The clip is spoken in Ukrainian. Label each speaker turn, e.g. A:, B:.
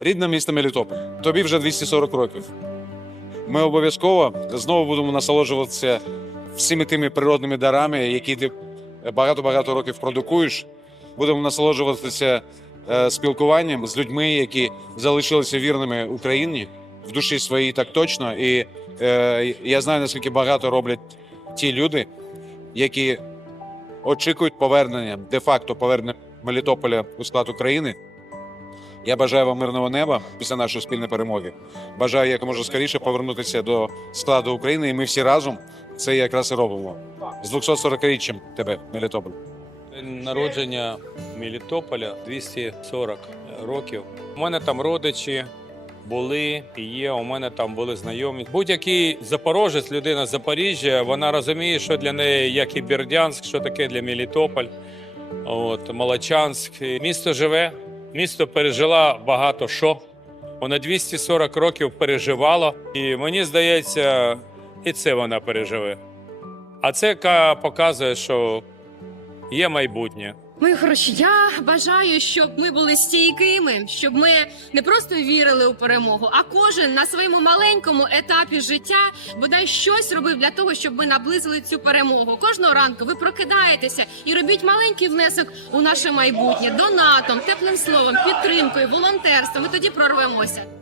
A: Рідне місто Мелітополь. Тобі вже 240 років. Ми обов'язково знову будемо насолоджуватися всіми тими природними дарами, які ти багато-багато років продукуєш. Будемо насолоджуватися е, спілкуванням з людьми, які залишилися вірними Україні в душі своїй так точно. І е, я знаю, наскільки багато роблять ті люди, які очікують повернення, де-факто повернення Мелітополя у склад України. Я бажаю вам мирного неба після нашої спільної перемоги. Бажаю якомога скоріше повернутися до складу України, і ми всі разом це якраз і робимо. З 240-річчям тебе, Мелітополь.
B: Народження Мелітополя 240 років. У мене там родичі були і є. У мене там були знайомі. Будь-який запорожець, людина з Запоріжжя, вона розуміє, що для неї, як і Бердянськ, що таке для Мелітополь, от, Молочанськ. І Місто живе, місто пережило багато що. Вона 240 років переживала, і мені здається, і це вона переживе. А це показує, що є майбутнє.
C: Мої хороші, я бажаю, щоб ми були стійкими, щоб ми не просто вірили у перемогу, а кожен на своєму маленькому етапі життя бодай щось робив для того, щоб ми наблизили цю перемогу. Кожного ранку ви прокидаєтеся і робіть маленький внесок у наше майбутнє донатом, теплим словом, підтримкою, волонтерством. І тоді прорвемося.